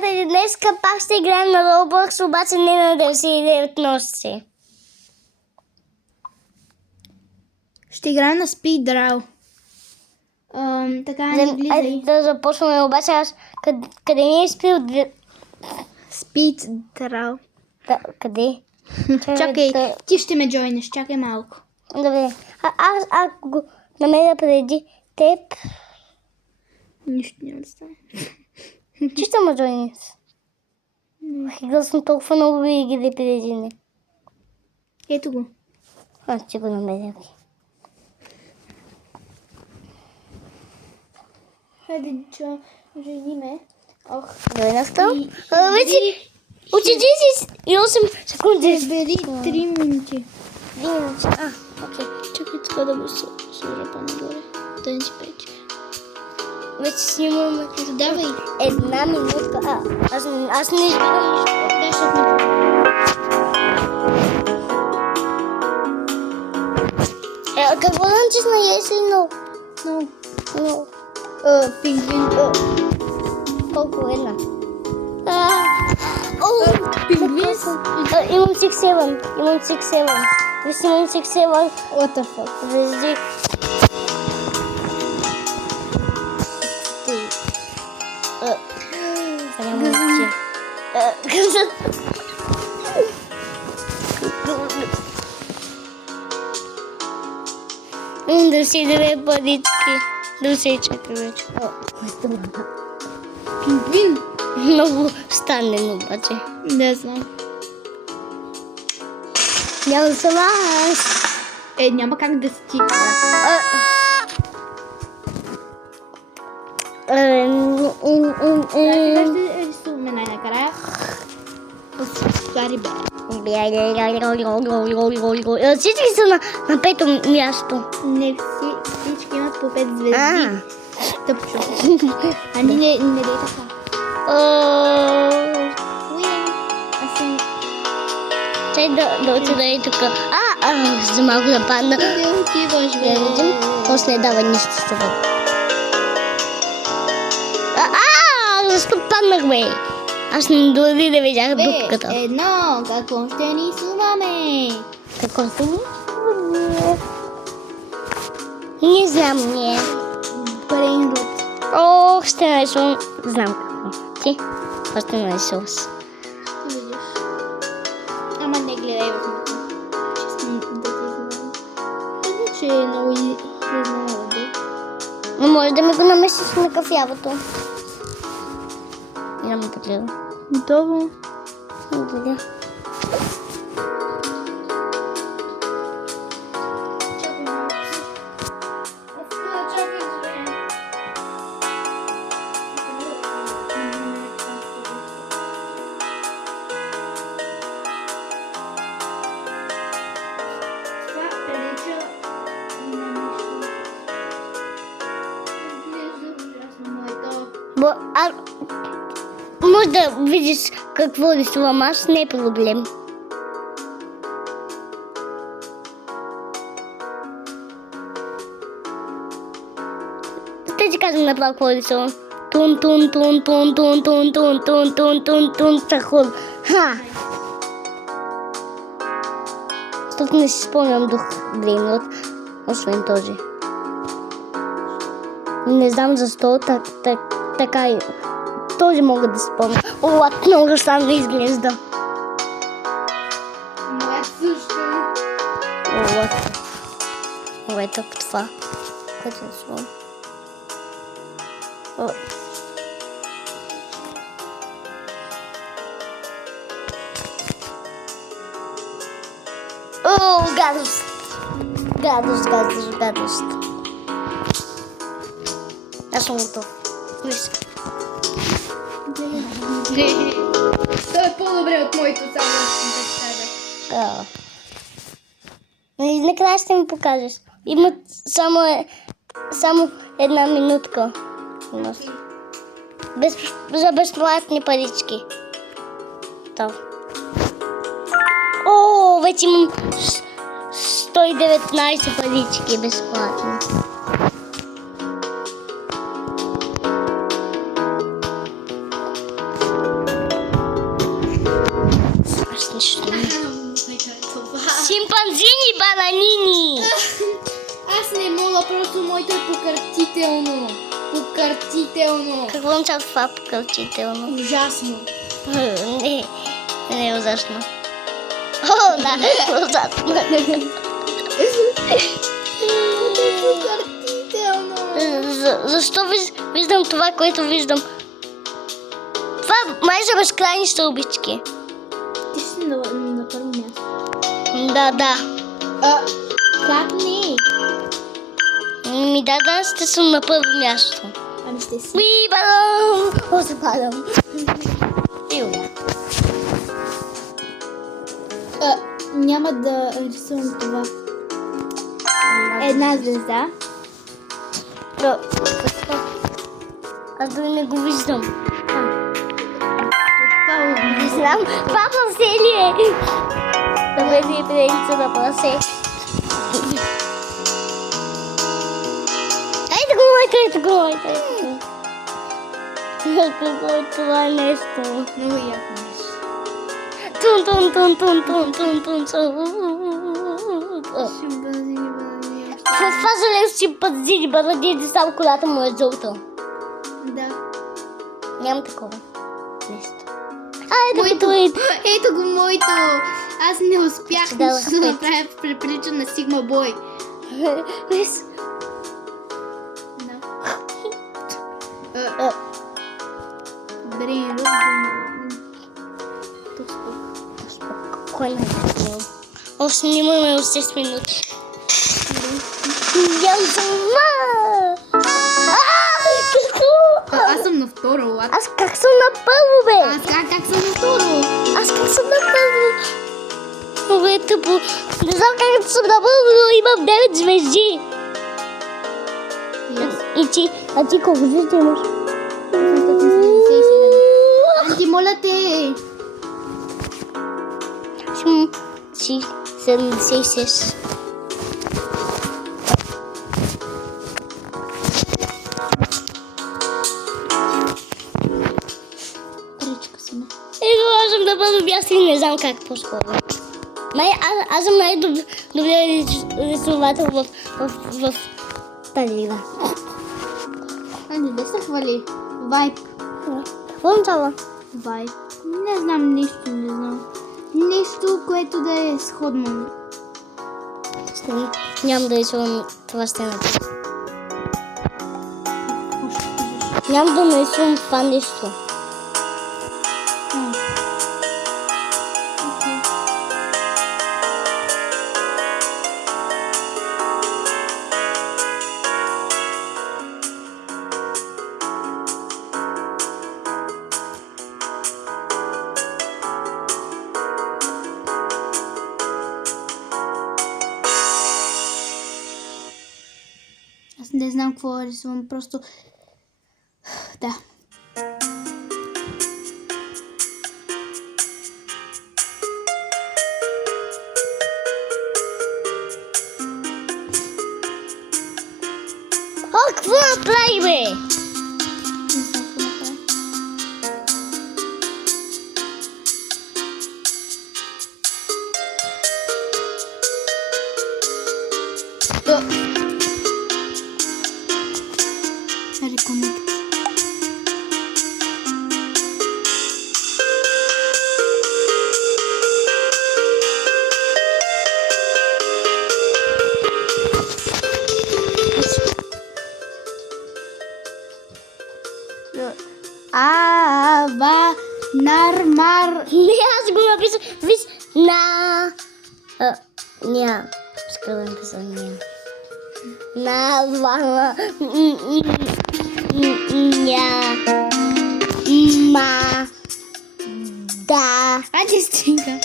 приятели, днес пак ще играем на Roblox, обаче не на 99 нощи. Ще играем на Speed Draw. Така, не влизай. Да започваме, обаче аз къде ми е спил? Speed Draw. Къде? Чакай, ти ще ме джойнеш, чакай малко. Добре. Аз го намеря преди теб. Нищо няма да стане. Чисто ма джойнес. Играл съм толкова много игри преди не. Ето го. Аз ще го намеря. Хайде, жени ме. Ох. Добре, настал. Вече учи си и 8 секунди. Бери 3 минути. 2 минути. Окей. Чакай така да го сложа по-нагоре. Да не си пече. Вече снимаме. Давай. 1 минутка. Аз не избирам нищо. Да, ще Какво да натисна? Yes или no? No. Пингвин. Колко е една? Пингвин. Имам 6-7. Имам 6-7. Виж, имам 6-7. What the fuck? Вижди. Да си даде парички. Да се чака вече. Пингвин. Много стане обаче. Не знам. Няма да съм аз. Няма как да стигна. Ще рисуваме най-накрая. Гари бе. Всички са на пето място. Не всички имат по 5 звезди. Тъпчо. Не дей така. Аз съм... Чай да отида и тук. За малко да падна. Къде отиваш, бе? Да видим. После не дава нищо с това. Защо паднах, бе? Аз дори да видях дупката. Едно, какво ще ни сумаме? Какво ще ни сумаме? Не знам, не. Брейнрот. Ще нарисувам. Знам какво. Ти? Това ще нарисуваш. Ама не гледай в него. Честно да ти знам. Че е много изненаден. Но може да ми го намесиш на кафявото. Няма да гледам. Готово. Благодаря. Може да видиш какво рисувам аз, не е проблем. Ще ти казвам направо какво рисувам. Тун, тахул. Защото не си спомням дух Брейнрот, освен този. Не знам защо, така и този мога да спомня. Много странно изглежда. Моят също. Ето това. Което не спомня. Гадост. Гадост. Аз съм готов. Виж. Това е по-добре от моето, само да се кажа. Накрая ще ми покажеш. Има само 1 минутка. За безплатни парички. Вече имам 119 парички безплатни. Нищо. Това. Шимпанзини, бананини! Аз не мога, просто моето е покъртително. Покъртително. Какво означава това покъртително? Ужасно. Не е ужасно. О, да, ужасно. Покъртително. Защо виждам това, което виждам? Това май за безкрайни стълбички. Ти си на първо място. Да. Как не? Да, ще съм на първо място. Ами ще си. Уи, падам! О, се падам. Няма да рисувам това. Една звезда. Аз дори не го виждам. Това Не знам. Това прасе ли е? Да бъде предица на прасе. Айде го лайкайте. Какво е това нещо? много яко нещо. Тун. Това желез шимпанзини, бананини, само колата му е жълта. Да. Няма такова нещо. Айде го Ето го моето. Аз не успях Ще дадох да пет. направя преприлича на Сигма Бой. Да. Брин, тук Кой не е? Още снимаме 6 минути. Ям сама! Какво? Аз съм на второ, лад. Аз как съм на първо, бе? Аз как съм на второ? Аз как съм на първо? Много е тъпо. Не знам как съм на първо, но имам 9 звезди. А ти колко звезди имаш? 877. Анти, моля те. Си 76. Речка си ме. Можем да бъда място и не знам как по-скоро. Аз съм най-добре рисувател в тази игра. Анти, да се хвали. Вайп. Какво означава? Вайп. Не знам, не знам. Нещо, което да е сходно. Нямам да рисувам това стената. Нямам да нарисувам това нещо. Аз не знам какво рисувам, просто... Да. О, какво направи, бе? Не знам какво направя. Реконект. Ава нармар. Не, аз го написах. Виж, ня. Искам да напиша ня. Ня. Ма. Да. Айде стига.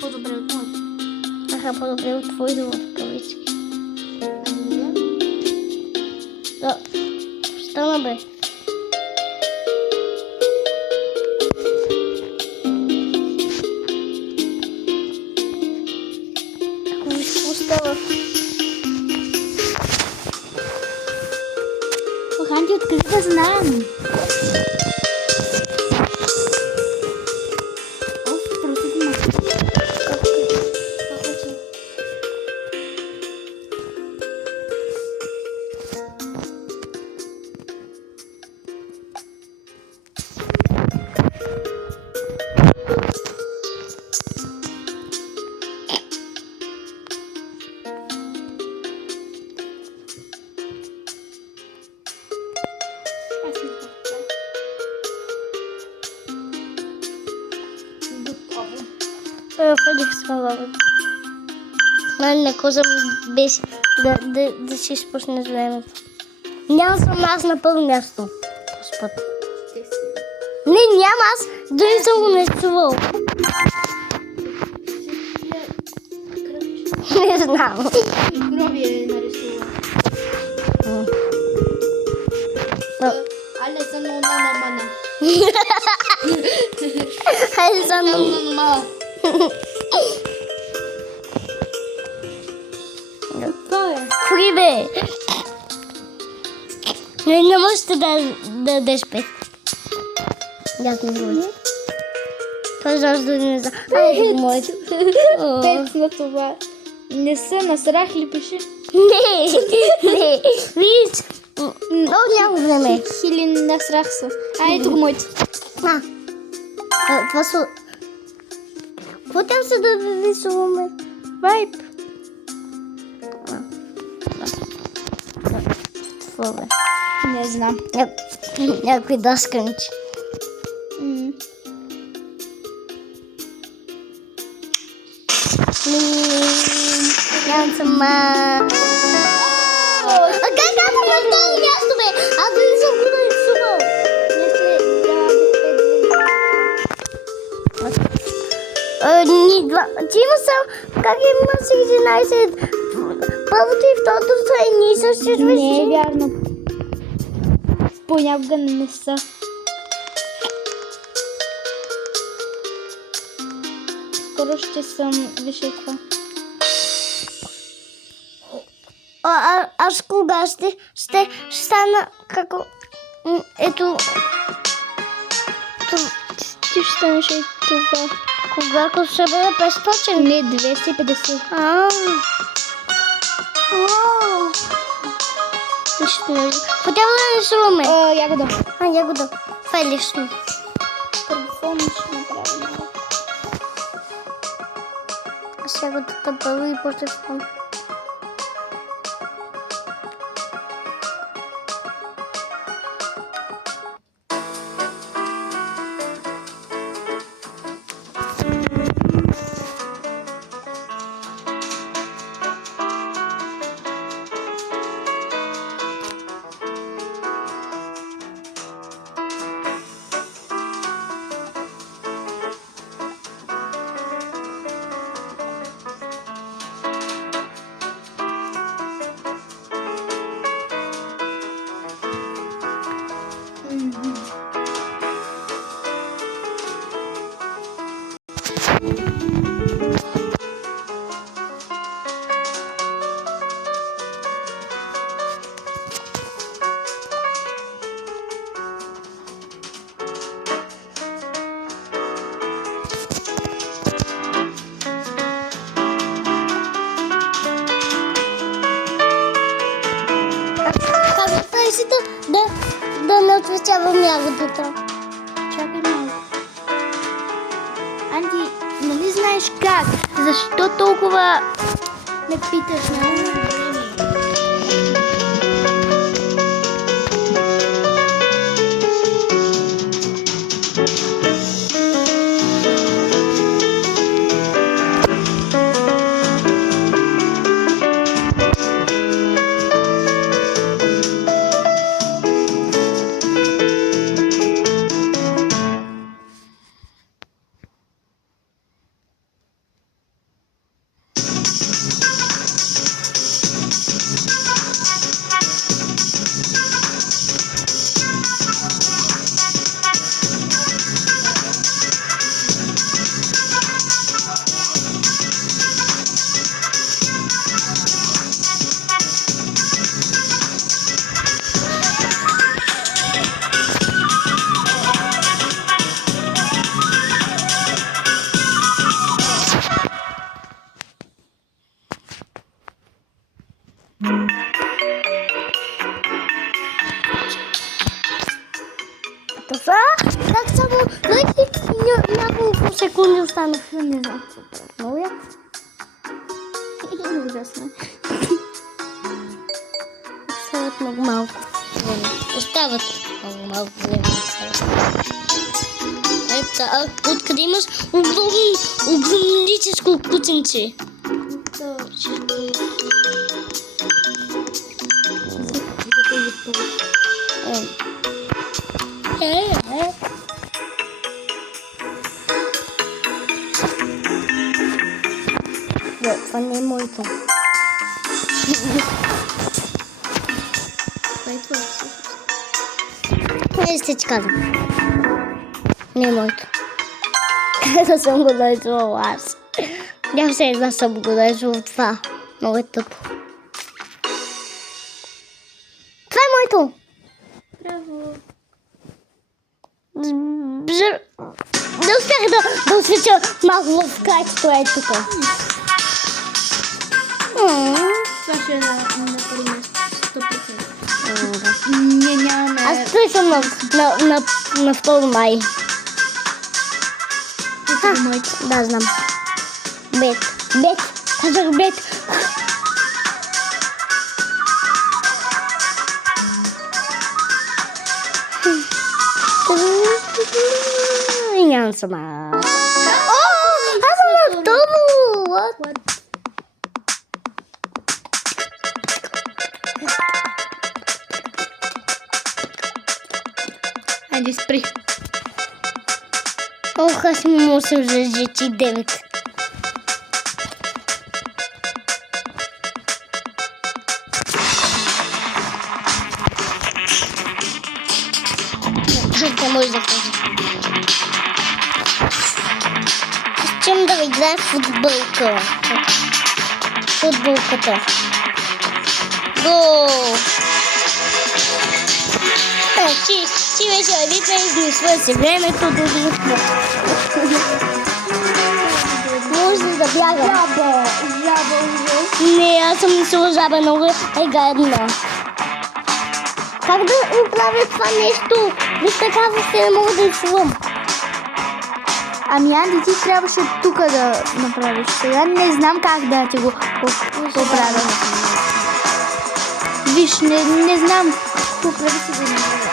По-добре от моето. Аха, по-добре от твоите в кавички. Да. Стана, бе. Анди, откъде да знам? Просто ти Фалих слава. Най коза беше да си спусне с времето. Няма съм аз на първо място. Господ. Не, няма аз. Дори съм го нарисувал. Не знам. Нови е нарисувал. Але са много намана. Хайде за Много мала. Това е. Кой бе? Не можете да дадеш пет. Ясно говори. Той защо да не знам. Айде, моето. Пет на това. Не се насрах ли пише? Не. Виж. Много няма време. Или насрах се. Ето го моето. Това са... Какво там се да рисуваме? Вайп. Това бе. Не знам. Някой дасканчи. Нямам сама. Как аз съм на второ място, бе? Аз не съм го нарисувал. Ти има само... Как има с 11? Първото и второто са едни и същи звезди. Не е вярно. Понякога не са. Скоро ще съм... Вижте това. Аз кога ще стана како... Ето... Ти ще станеш и това. Кога ако ще бъде 500? Не, 250. Нищо не виждам. Какво трябва да рисуваме? Ягода. Ягода. Това е лично. Първо ще направим. Аз ягодата първо и после спомня. Да не отвечавам ягодата. Чакай малко. Анди, нали знаеш как? Защо толкова ме питаш, нали? Само няколко секунди останах. Не знам. Много я. Ужасно. Остават много малко време. Остават много малко време. Ето, откъде имаш огромническо кутенце. Това не е моето. Това е твоето. Не сте ти казвам. Не е моето. Как съм го нарисувала аз? Няма се една съм го нарисувала това. Много е тъпо. Това е моето! Браво. Не успях да осветя малко в крайчето е тук. Това ще е на първо место. 100%. Ние нямаме... Аз той съм на 2 май. Да, знам. Бет. Казах бет. И нямам сама. Аз съм на второ. Айде, спри. Ох, аз имам 89. Това може да кажа. Искам да играя в футболка. Футболката. Гол! Ти вече Алита измисля си времето до дружно. Може да бяга. Жаба. Не, аз съм мислила жаба, много е гадна. Как да оправя това нещо? Виж така въобще не мога да рисувам. Ами, Анди, ти трябваше тук да направиш. Сега не знам как да ти го поправя. Виж, не знам. Поправи си да не правя.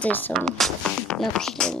Ще съм на последния.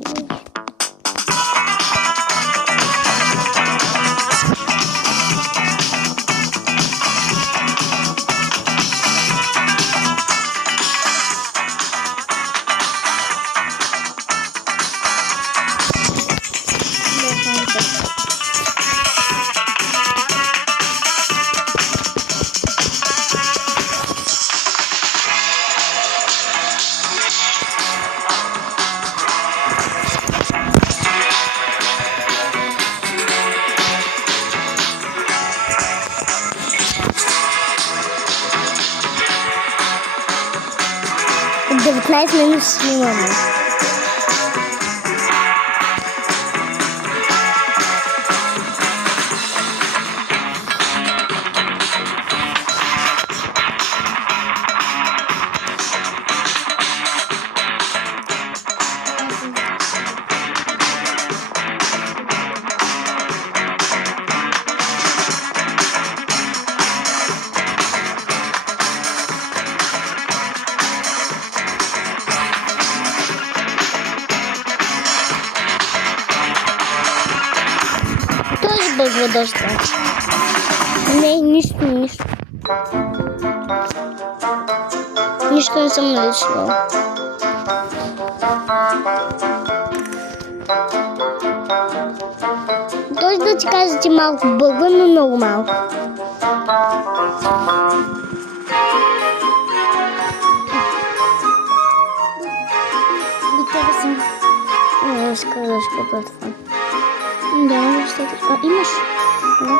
От 19 минути снимаме. Тоже бързо доста. Не, нищо. Нищо не съм нарисувала. Той да ти кажа, че малко бързо, но много малко. Готова съм. Не искам да скъпя това. Да, защото... имаш? Да.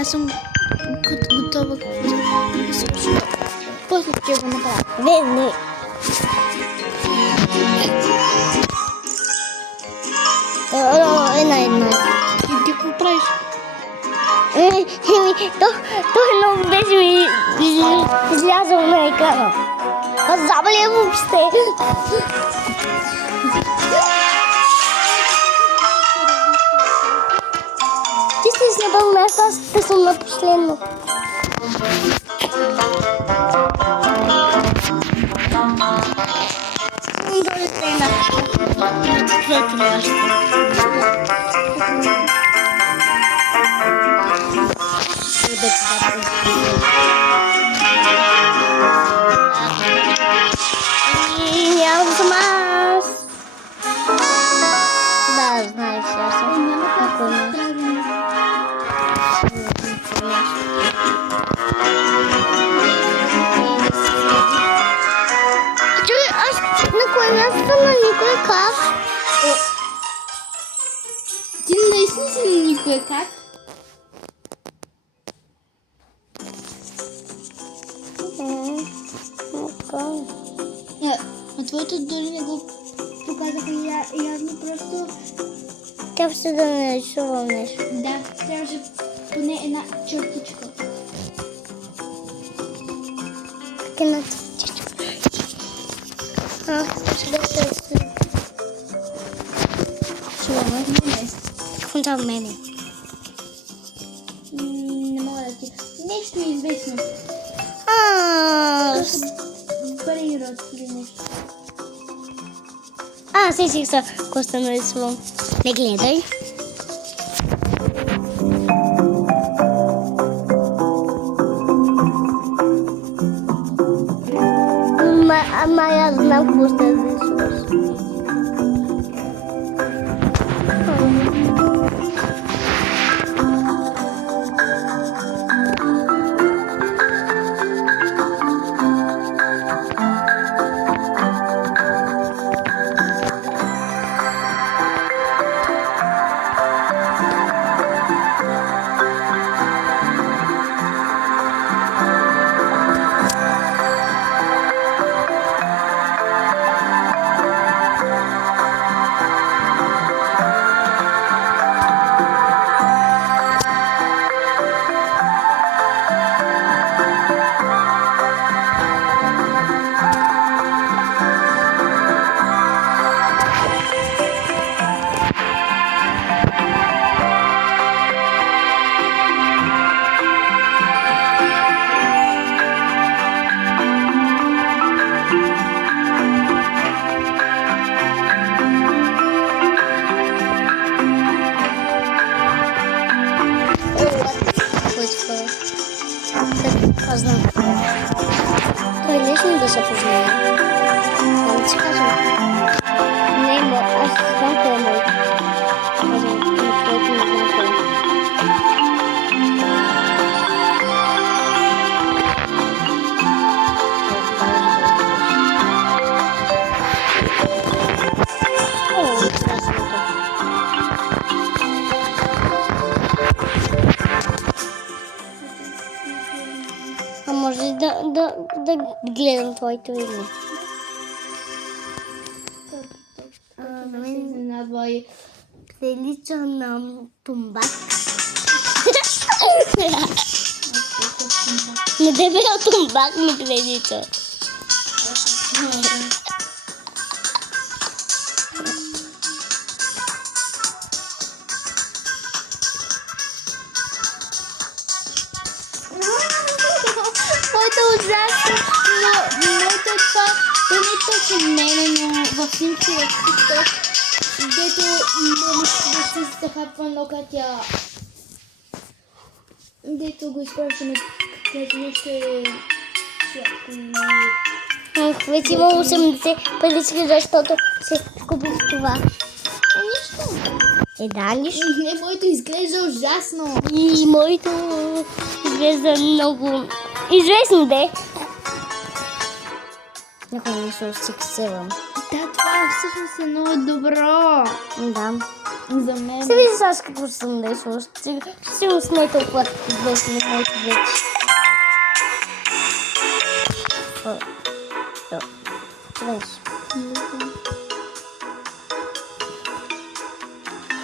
Аз съм готова. После ще го направя. Не. Една. Ти какво правиш? Той много беше ми излязъл на екрана. А заболе въобще. Ти си на първо място, аз те съм на последно. Долу стена. Четвърто място. И нямам съм аз. Да, знаеш, аз съм. Чуй, аз на кое място съм на никой как? Ти наистина си на никой как? А твоето дори не го показаха явно, просто... Трябва се да нарисувам нещо. Да, трябваше поне една чертичка. Как е на чичка? Сега се рисувам. Чуваме? Не. Какво за мене? Не мога да ти... Нещо е известно. Брейрот или нещо. Сетих се, какво се нарисувам. Не гледай. Ама аз знам какво ще нарисуваш. Знам. Той лесно да се познае. Да ти кажа. Не, аз знам кой е мой. Казвам, но твоето не знам кой е. О, интересното. А може ли да гледам твоето име? На мен изненадва и... Прилича на тумбак. На дебел тумбак ми прилича. Моето е ужасно, но моето е това, то не е точно мене, но в снимки в TikTok, дето момичето да се захапва ногтя, дето го изпращаме като нещо е сладко. Вече има 80 парички, защото се купих това. Нищо. Да, нищо. Не, моето изглежда ужасно. И моето изглежда много известно, де. Някой нещо си ксевам. Да, това всъщност е много добро. Да. За мен. Се виждаш аз какво съм нещо. Сигурно с не толкова известни моите вече. Виж.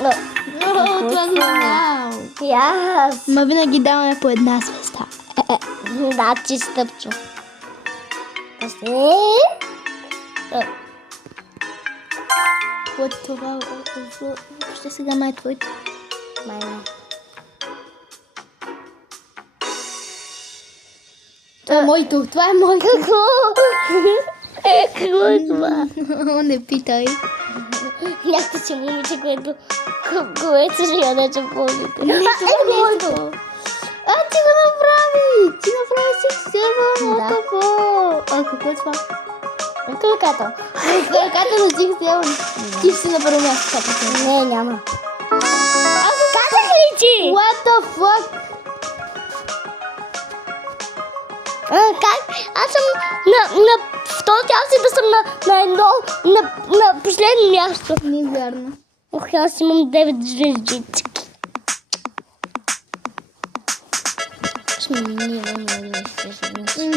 О, това знам. И аз. Ма винаги даваме по една звезда. Да, ти стъпчо. После... От това, въобще сега май твоето. Майна. Това е моето, това е моето. Какво? Какво е това? Не питай. Някакво си момиче, което ще яде чаполите. Не, това е моето. А, ти го направи! Ти направи си сева, Да. какво? А, какво е това? Кълката. Ръката на Сикс Севън. Ти ще си на първо място, така. Не, няма. Аз казах ли ти? What the fuck? Как? Аз съм на второ тяло си да съм на едно, на последно място. Не е вярно. Ох, аз имам 9 звездички.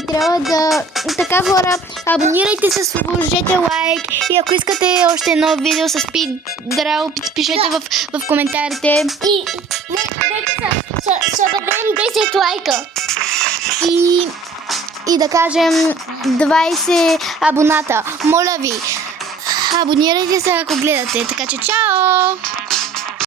Трябва да... Така, хора, абонирайте се, сложете лайк и ако искате още едно видео с спидрал, пишете в коментарите. И ще бъдем 10 лайка. И да кажем 20 абоната. Моля ви, абонирайте се ако гледате. Така че чао!